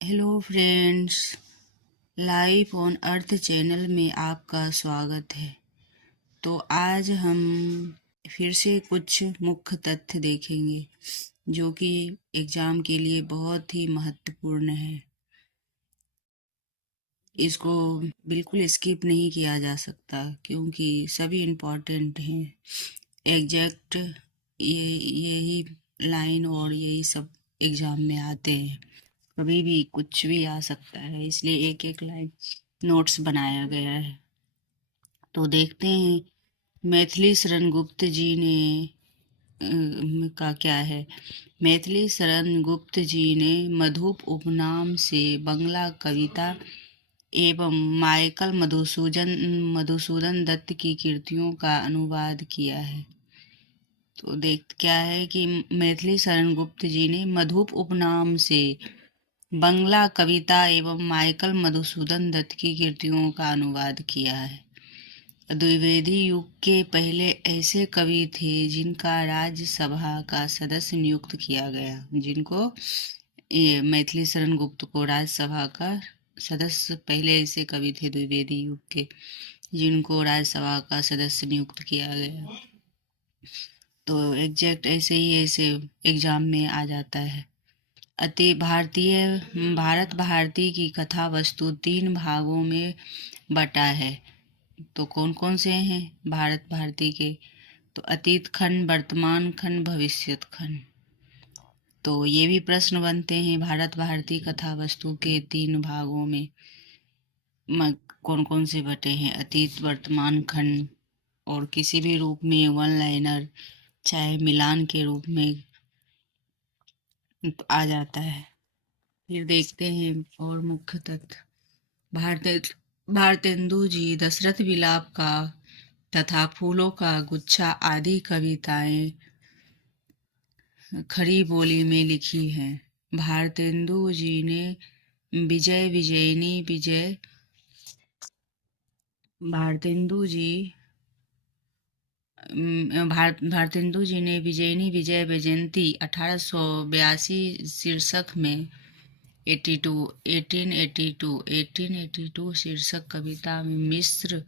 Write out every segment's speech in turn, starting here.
Hello friends, life on earth channel में आपका स्वागत है। तो आज हम फिर से कुछ मुख्य तथ्य देखेंगे जो कि एग्ज़ाम के लिए बहुत ही महत्वपूर्ण है। इसको बिल्कुल स्किप नहीं किया जा सकता क्योंकि सभी इम्पोर्टेंट हैं। एग्जैक्ट यही लाइन और यही सब एग्ज़ाम में आते हैं। कभी भी कुछ भी आ सकता है, इसलिए एक एक लाइन नोट्स बनाया गया है। तो देखते हैं मैथिली शरण गुप्त जी ने का क्या है। मैथिली शरण गुप्त जी ने मधुप उपनाम से बंगला कविता एवं माइकल मधुसूदन दत्त की कृतियों का अनुवाद किया है। तो देख क्या है कि मैथिली शरण गुप्त जी ने मधुप उपनाम से बंगला कविता एवं माइकल मधुसूदन दत्त की कृतियों का अनुवाद किया है। द्विवेदी युग के पहले ऐसे कवि थे जिनका राज्यसभा का सदस्य नियुक्त किया गया। जिनको ये मैथिली शरण गुप्त को राज्यसभा का सदस्य, पहले ऐसे कवि थे द्विवेदी युग के जिनको राज्यसभा का सदस्य नियुक्त किया गया। तो एग्जैक्ट ऐसे ही ऐसे एग्जाम में आ जाता है। भारत भारती की कथा वस्तु 3 भागों में बटा है। तो कौन कौन से हैं भारत भारती के? तो अतीत खंड, वर्तमान खंड, भविष्यत खंड। तो ये भी प्रश्न बनते हैं भारत भारती कथा वस्तु के 3 भागों में कौन कौन से बटे हैं। अतीत वर्तमान खंड, और किसी भी रूप में वन लाइनर चाहे मिलान के रूप में आ जाता है। फिर देखते हैं और मुख्य तथ्य। भारतेंदु जी दशरथ विलाप का तथा फूलों का गुच्छा आदि कविताएं खड़ी बोली में लिखी हैं। भारतेंदु जी ने विजय विजयिनी विजय भारतेंदु जी भारतेंदु जी ने विजयिनी विजय वैजयंती 1882 शीर्षक में 1882 शीर्षक कविता में मिस्र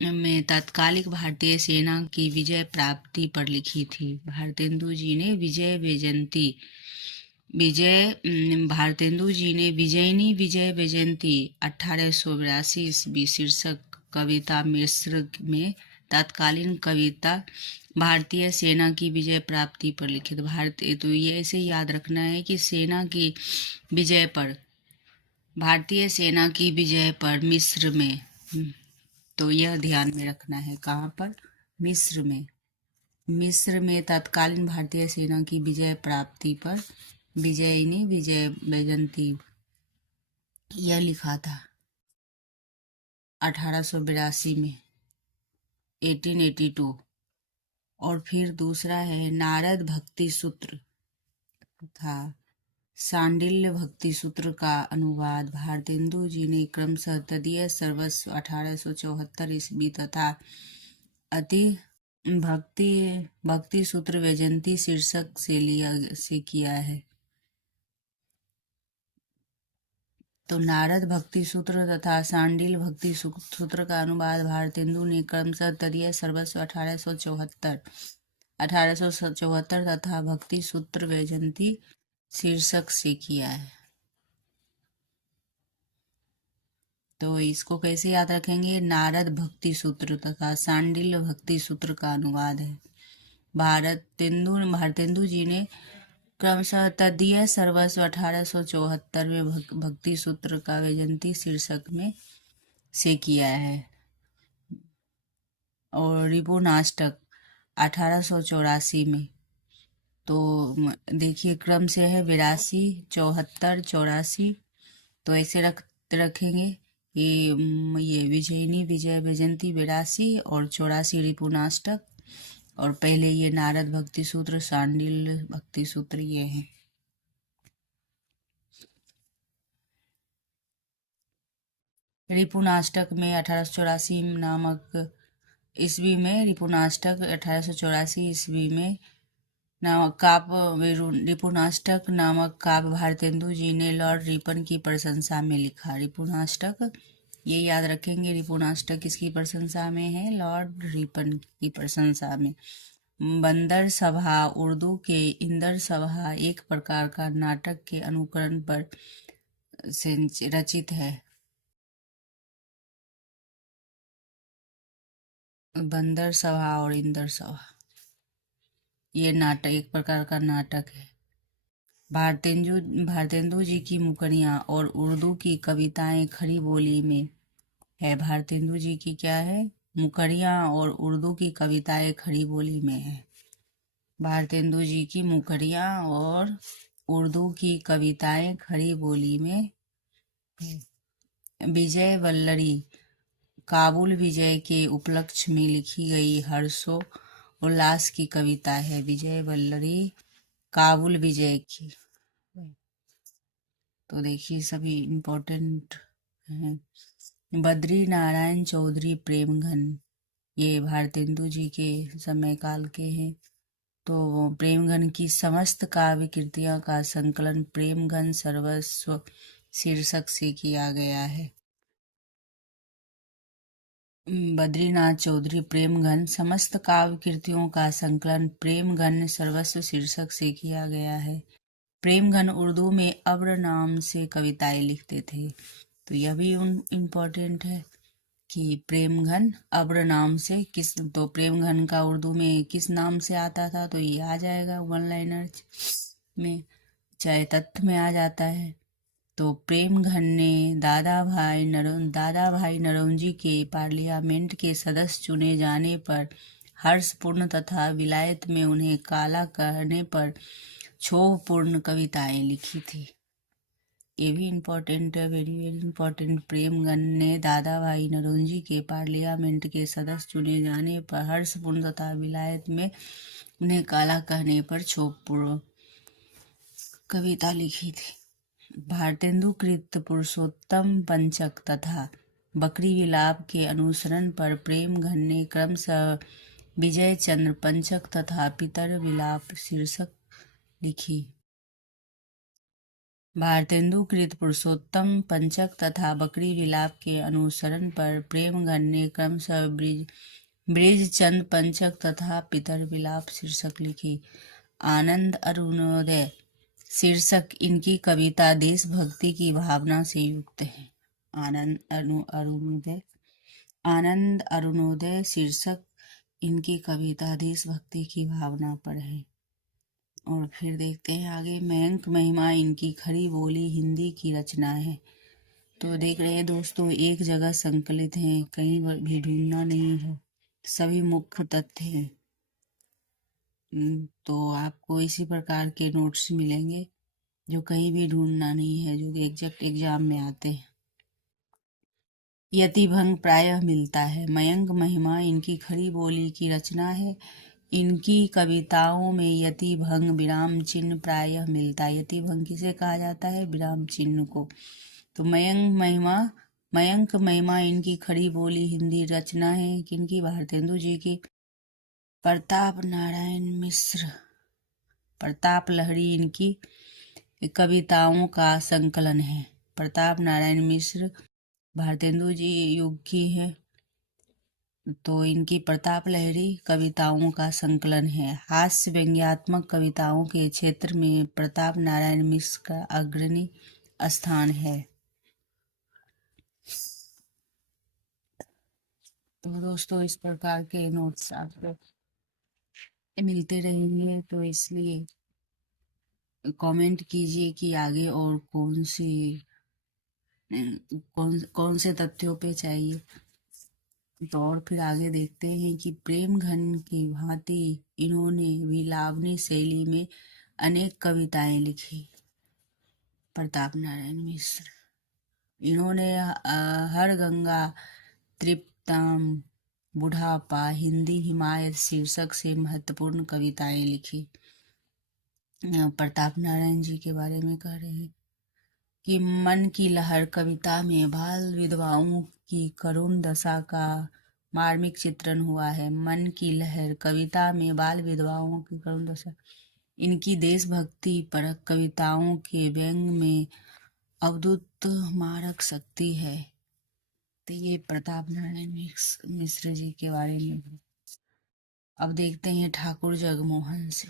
में तत्कालिक भारतीय सेना की विजय प्राप्ति पर लिखी थी। भारतेंदु जी ने भारतेंदु जी ने विजयिनी विजय वैजयंती 1882 ईस्वी शीर्षक कविता मिस्र में तत्कालीन कविता भारतीय सेना की विजय प्राप्ति पर लिखित। तो ये ऐसे याद रखना है कि सेना की विजय पर, भारतीय सेना की विजय पर मिस्र में, तो यह ध्यान में रखना है। कहाँ पर? मिस्र में तत्कालीन भारतीय सेना की विजय प्राप्ति पर विजयिनी विजय वैजयंती यह लिखा था 1882 में, 1882। और फिर दूसरा है नारद भक्ति सूत्र था सांडिल्य भक्ति सूत्र का अनुवाद भारतेंदु जी ने क्रमशः तदीय सर्वस्व 1874 ईस्वी तथा अति भक्ति सूत्र वैजयंती शीर्षक से किया है। तो नारद भक्ति सूत्र तथा सांडिल भक्ति सूत्र का अनुवाद भारतेंदु ने क्रमशः तदीय सर्वस्व 1874 तथा भक्ति सूत्र वैजयंती शीर्षक से किया है। तो इसको कैसे याद रखेंगे? नारद भक्ति सूत्र तथा सांडिल्य भक्ति सूत्र का अनुवाद है। भारतेंदु जी ने क्रमशः तदीय सर्वस्व 1874 में भक्ति सूत्र का वैजयंती शीर्षक में से किया है। और रिपुनाष्टक 1884 में। तो देखिए क्रम से है 82, 74, 84। तो ऐसे रखेंगे कि ये विजयिनी विजय वैजयंती 82 और 84 रिपुनाष्टक, और पहले ये नारद भक्ति सूत्र सांडिल्य भक्ति सूत्र ये हैं। रिपुनाष्टक में 1884 नामक ईस्वी में, रिपुनाष्टक 1884 ईस्वी में नामक काव्य रिपुनाष्टक नामक काव्य भारतेंदु जी ने लॉर्ड रिपन की प्रशंसा में लिखा। रिपुनाष्टक, ये याद रखेंगे, रिपुनाष्टक किसकी प्रशंसा में है? लॉर्ड रिपन की प्रशंसा में। बंदर सभा उर्दू के इंदर सभा एक प्रकार का नाटक के अनुकरण पर से रचित है। बंदर सभा और इंदर सभा ये नाटक एक प्रकार का नाटक है। भारतेंदु जी की मुकनियाँ और उर्दू की कविताएं खड़ी बोली में है। भारतेंदु जी की क्या है? मुकरियाँ और उर्दू की कविताएं खड़ी बोली में है। भारतेंदु जी की मुकरियाँ और उर्दू की कविताएं खड़ी बोली में है। विजय वल्लरी काबुल विजय के उपलक्ष्य में लिखी गई हर्षो उल्लास की कविता है। विजय वल्लरी काबुल विजय की। तो देखिए सभी इम्पोर्टेंट हैं। बद्री नारायण चौधरी प्रेमघन, ये भारतेंदु जी के समय काल के हैं। तो प्रेमघन की समस्त काव्य कृतियों का संकलन प्रेमघन सर्वस्व शीर्षक से किया गया है। बद्रीनाथ चौधरी प्रेमघन समस्त काव्य कृतियों का संकलन प्रेमघन सर्वस्व शीर्षक से किया गया है। प्रेमघन उर्दू में अब्र नाम से कविताएं लिखते थे। तो यह भी इम्पोर्टेंट है कि प्रेमघन अब्र नाम से तो प्रेमघन का उर्दू में किस नाम से आता था? तो ये आ जाएगा वन लाइनर में, चाहे तथ्य में आ जाता है। तो प्रेमघन ने दादा भाई नरौजी के पार्लियामेंट के सदस्य चुने जाने पर हर्षपूर्ण तथा विलायत में उन्हें काला करने पर क्षोभपूर्ण कविताएं लिखी थी। ये भी इम्पोर्टेंट है, वेरी वेरी इम्पोर्टेंट। प्रेमघन ने दादा भाई नरौजी के पार्लियामेंट के सदस्य चुने जाने पर हर्षपूर्ण तथा विलायत में उन्हें काला कहने पर क्षोभपूर्ण कविता लिखी थी। भारतेंदु कृत पुरुषोत्तम पंचक तथा बकरी विलाप के अनुसरण पर प्रेमघन ने क्रमशः विजय चंद्र पंचक तथा पितर विलाप शीर्षक लिखी। भारतेंदु कृत पुरुषोत्तम पंचक तथा बकरी विलाप के अनुसरण पर प्रेमघन ने क्रमशः ब्रिज चंद पंचक तथा पितर विलाप शीर्षक लिखी। आनंद अरुणोदय शीर्षक इनकी कविता देशभक्ति की भावना से युक्त है। आनंद अरुणोदय शीर्षक इनकी कविता देशभक्ति की भावना पर है। और फिर देखते हैं आगे। मयंक महिमा इनकी खड़ी बोली हिंदी की रचना है। तो देख रहे हैं दोस्तों, एक जगह संकलित हैं, कहीं भी ढूंढना नहीं है, सभी मुख्य तथ्य हैं। तो आपको इसी प्रकार के नोट्स मिलेंगे जो कहीं भी ढूंढना नहीं है, जो एग्जैक्ट एग्जाम में आते हैं। यतिभंग प्रायः मिलता है। मयंक महिमा इनकी खड़ी बोली की रचना है। इनकी कविताओं में यतिभंग विराम चिन्ह प्रायः मिलता है। यतिभंग किसे कहा जाता है? विराम चिन्ह को। तो मयंक महिमा इनकी खड़ी बोली हिंदी रचना है। किनकी? भारतेंदु जी की। प्रताप नारायण मिश्र, प्रताप लहरी इनकी कविताओं का संकलन है। प्रताप नारायण मिश्र भारतेंदु जी युग की है। तो इनकी प्रताप लहरी कविताओं का संकलन है। हास्य व्यंग्यात्मक कविताओं के क्षेत्र में प्रताप नारायण मिश्र का अग्रणी स्थान है। तो दोस्तों इस प्रकार के नोट्स आपको मिलते रहेंगे, तो इसलिए कमेंट कीजिए कि आगे और कौन से तथ्यों पे चाहिए। तो और फिर आगे देखते हैं कि प्रेमघन की भांति इन्होंने विलावनी शैली में अनेक कविताएं लिखी। प्रताप नारायण मिश्र इन्होंने हर गंगा तृप्ताम बुढ़ापा हिंदी हिमायत शीर्षक से महत्वपूर्ण कविताएं लिखी। प्रताप नारायण जी के बारे में कह रहे हैं कि मन की लहर कविता में बाल विधवाओं की करुण दशा का मार्मिक चित्रण हुआ है। मन की लहर कविता में बाल विधवाओं की करुण दशा इनकी देशभक्ति परक कविताओं के व्यंग में अवधूत मारक शक्ति है। तो ये प्रताप नारायण मिश्र जी के बारे में। अब देखते हैं ठाकुर जगमोहन से,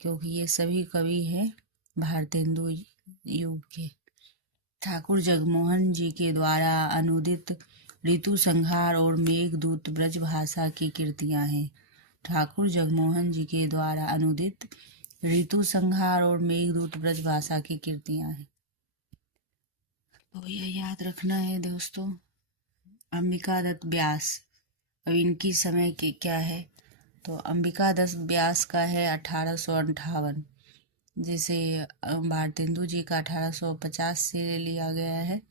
क्योंकि ये सभी कवि हैं भारतेंदु युग के। ठाकुर जगमोहन जी के द्वारा अनुदित ऋतु संहार और मेघदूत ब्रज भाषा की कृतियां हैं। ठाकुर जगमोहन जी के द्वारा अनुदित ऋतु संहार और मेघदूत ब्रज भाषा की कृतियां हैं। तो यह याद रखना है दोस्तों। अंबिका दत्त व्यास, अब इनकी समय के क्या है, तो अंबिका दत्त व्यास का है 1858, जैसे भारतेंदु जी का 1850 से लिया गया है।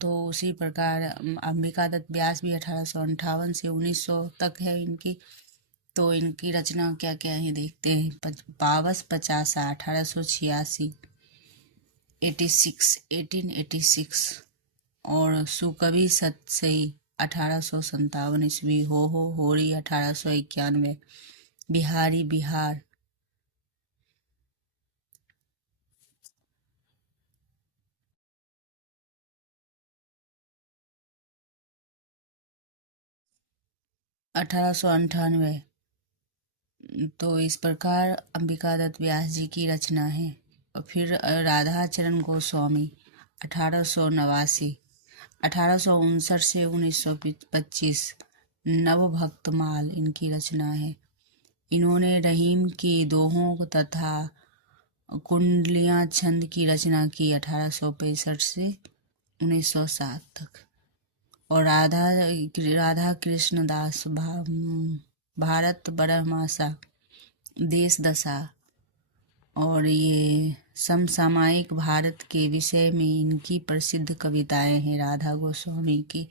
तो उसी प्रकार अंबिका दत्त व्यास भी 1858 से 1900 तक है इनकी। तो इनकी रचना क्या क्या है देखते हैं। पावस पचासा 1886, 1886, और सुकवि सतसई 1857 ईस्वी, हो होरी 1891, बिहारी बिहार 1898। तो इस प्रकार अंबिका दत्त व्यास जी की रचना है। और फिर राधा चरण गोस्वामी 1889, 1859 से 1925, नवभक्तमाल इनकी रचना है। इन्होंने रहीम की दोहों तथा कुंडलियां छंद की रचना की 1865 से 1907 तक। और राधा कृष्ण दास भारत बरहमासा, देश दशा, और ये समसामयिक भारत के विषय में इनकी प्रसिद्ध कविताएं हैं राधा गोस्वामी की।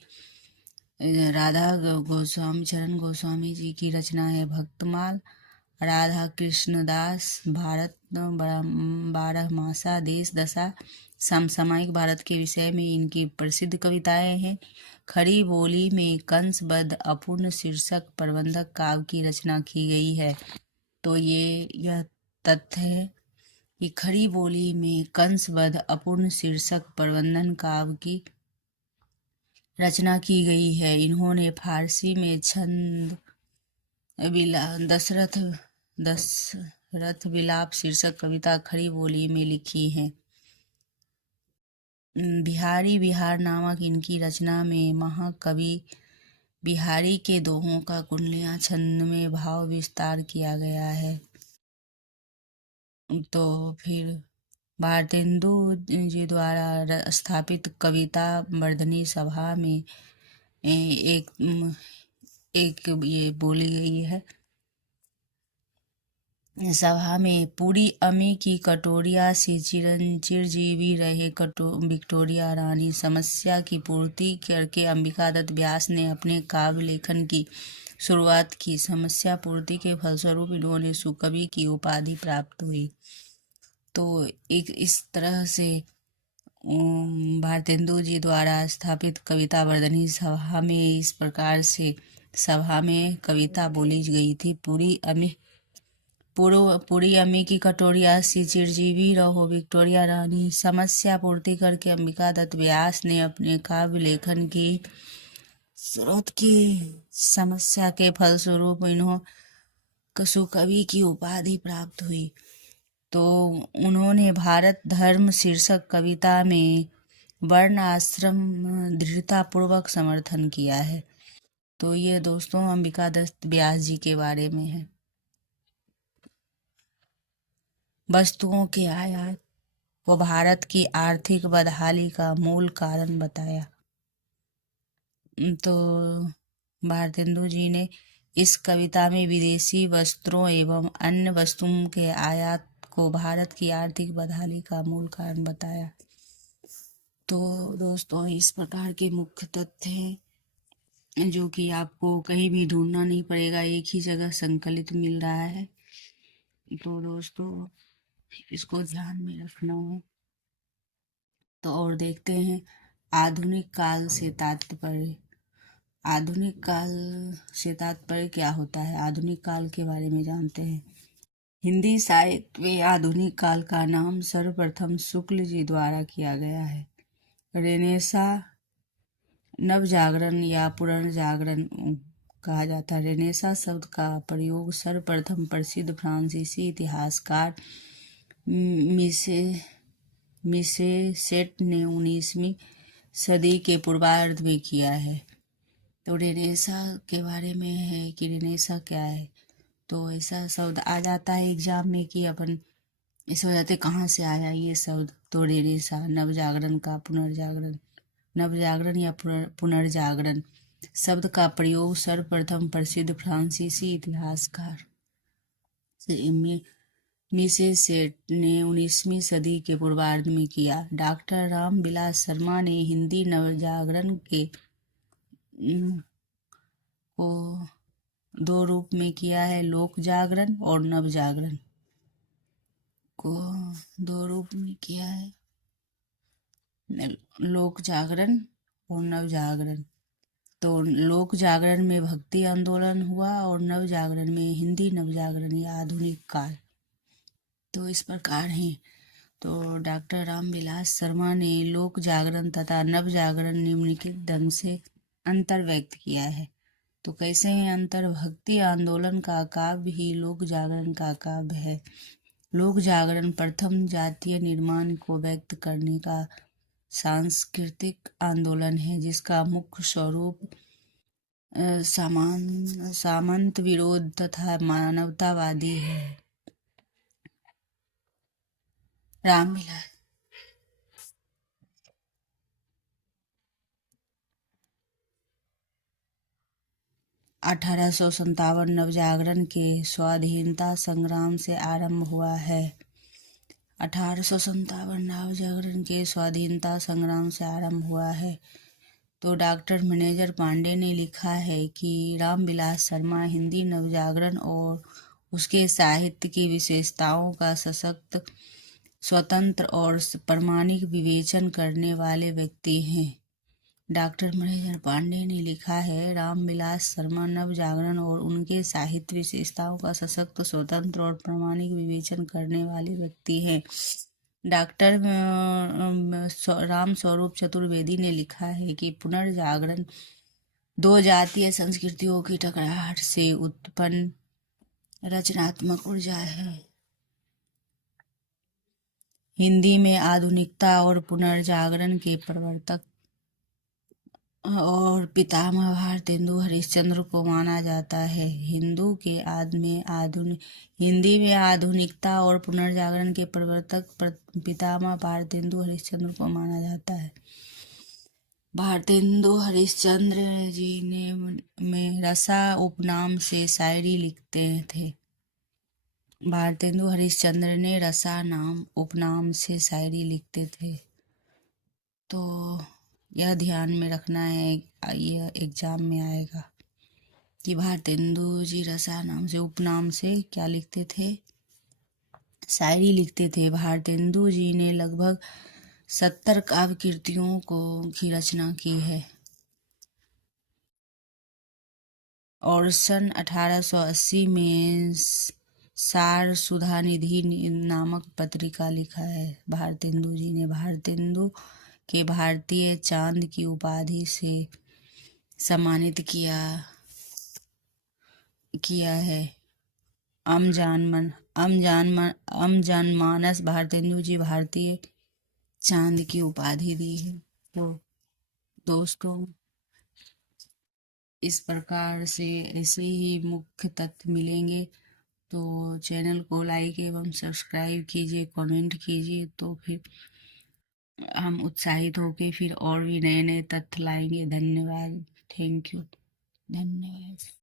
राधा गोस्वामी चरण गोस्वामी जी की रचना है भक्तमाल। राधा कृष्णदास भारत बारहमासा, देश दशा, समसामयिक भारत के विषय में इनकी प्रसिद्ध कविताएं हैं। खड़ी बोली में कंसबद्ध अपूर्ण शीर्षक प्रबंधक काव्य की रचना की गई है। तो यह तथ्य है कि खड़ी बोली में कंसबद्ध अपूर्ण शीर्षक प्रबंधन काव्य की रचना की गई है। इन्होंने फारसी में छंद दशरथ विलाप शीर्षक कविता खड़ी बोली में लिखी है। बिहारी बिहार नामक इनकी रचना में महाकवि बिहारी के दोहों का कुंडलियां छंद में भाव विस्तार किया गया है। तो फिर भारतेंदु जी द्वारा स्थापित कविता वर्धनी सभा में एक ये बोली गई है। सभा में पूरी अमी की कटोरिया से चिरजीवी रहे विक्टोरिया रानी, समस्या की पूर्ति करके अंबिका दत्त व्यास ने अपने काव्य लेखन की शुरुआत की। समस्या पूर्ति के फलस्वरूप इन्होंने सुकवि की उपाधि प्राप्त हुई। तो एक इस तरह से भारतेंदु जी द्वारा स्थापित कविता वर्धनी सभा में इस प्रकार से सभा में कविता बोली गई थी। पूरी अम्मी की कटोरिया सी चिरजीवी रहो विक्टोरिया रानी, समस्या पूर्ति करके अंबिका दत्त व्यास ने अपने काव्य लेखन की स्रोत की समस्या के फलस्वरूप इन्हों सुकवि की उपाधि प्राप्त हुई। तो उन्होंने भारत धर्म शीर्षक कविता में वर्ण आश्रम दृढ़तापूर्वक समर्थन किया है। तो ये दोस्तों अंबिका दत्त व्यास जी के बारे में है। वस्तुओं के आयात को भारत की आर्थिक बदहाली का मूल कारण बताया। तो भारतेंदु जी ने इस कविता में विदेशी वस्त्रों एवं अन्य वस्तुओं के आयात को भारत की आर्थिक बदहाली का मूल कारण बताया। तो दोस्तों इस प्रकार के मुख्य तथ्य हैं जो कि आपको कहीं भी ढूंढना नहीं पड़ेगा, एक ही जगह संकलित मिल रहा है। तो दोस्तों इसको ध्यान में रखना है। तो और देखते हैं आधुनिक काल से तात्पर्य। आधुनिक काल से तात्पर्य क्या होता है? आधुनिक काल के बारे में जानते हैं। हिंदी साहित्य में आधुनिक काल का नाम सर्वप्रथम शुक्ल जी द्वारा किया गया है। रेनेसा नवजागरण या पुनर्जागरण कहा जाता है। रेनेसा शब्द का प्रयोग सर्वप्रथम प्रसिद्ध फ्रांसीसी इतिहासकार मिसे मिसेसेट ने 19वीं सदी के पूर्वार्ध में किया है। तो रेनेसा के बारे में है कि रेनेसा क्या है, तो ऐसा शब्द आ जाता है एग्जाम में कि अपन इस वजह से कहाँ से आया ये शब्द, तो रेनेसा नवजागरण का पुनर्जागरण, नवजागरण या पुनर्जागरण शब्द का प्रयोग सर्वप्रथम प्रसिद्ध फ्रांसीसी इतिहासकार मिसेसेट ने 19वीं सदी के पूर्वार्ध में किया। डॉक्टर रामविलास शर्मा ने हिंदी नवजागरण को दो रूप में किया है, लोक जागरण और नव जागरण को दो रूप में किया है, लोक जागरण और नव जागरण। तो लोक जागरण में भक्ति आंदोलन हुआ और नव जागरण में हिंदी नव जागरण या आधुनिक काल। तो इस प्रकार है। तो डॉक्टर रामविलास शर्मा ने लोक जागरण तथा नव जागरण निम्नलिखित ढंग से अंतर व्यक्त किया है। तो कैसे है अंतर? भक्ति आंदोलन का काव्य ही लोक जागरण का काव्य है। लोक जागरण प्रथम जातीय निर्माण को व्यक्त करने का सांस्कृतिक आंदोलन है, जिसका मुख्य स्वरूप सामंत विरोध तथा मानवतावादी है। रामविलास 1857 नवजागरण के स्वाधीनता संग्राम से आरंभ हुआ है। 1857 नवजागरण के स्वाधीनता संग्राम से आरंभ हुआ है। तो डॉक्टर मनेजर पांडे ने लिखा है कि रामविलास शर्मा हिंदी नवजागरण और उसके साहित्य की विशेषताओं का सशक्त, स्वतंत्र और प्रामाणिक विवेचन करने वाले व्यक्ति हैं। डॉक्टर मनेजर पांडे ने लिखा है, रामविलास शर्मा नव जागरण और उनके साहित्य विशेषताओं का सशक्त, स्वतंत्र और प्रामाणिक विवेचन करने वाले व्यक्ति हैं। डॉक्टर राम स्वरूप चतुर्वेदी ने लिखा है कि पुनर्जागरण दो जातीय संस्कृतियों की टकराहट से उत्पन्न रचनात्मक ऊर्जा है। हिंदी में आधुनिकता और पुनर्जागरण के प्रवर्तक और पितामह भारतेंदु हरिश्चंद्र को माना जाता है। हिंदी में आधुनिकता और पुनर्जागरण के प्रवर्तक पितामह भारतेंदु हरिश्चंद्र को माना जाता है। भारतेंदु हरिश्चंद्र जी ने में रसा उपनाम से शायरी लिखते थे। भारतेंदु हरिश्चंद्र ने रसा नाम उपनाम से शायरी लिखते थे। तो यह ध्यान में रखना है, यह एग्जाम में आएगा कि भारतेंदु जी रसा नाम से उपनाम से क्या लिखते थे? शायरी लिखते थे। भारतेंदु जी ने लगभग 70 काव्य कृतियों की रचना की है और सन 1880 में सार सुधानिधि नामक पत्रिका लिखा है। भारतेंदु जी ने भारतेंदु के भारतीय चांद की उपाधि से सम्मानित किया है। जनमानस भारतेंदु जी भारतीय चांद की उपाधि दी है। तो दोस्तों, इस प्रकार से ऐसे ही मुख्य तथ्य मिलेंगे। तो चैनल को लाइक एवं सब्सक्राइब कीजिए, कमेंट कीजिए, तो फिर हम उत्साहित होके फिर और भी नए नए तथ्य लाएंगे। धन्यवाद। Thank you. धन्यवाद।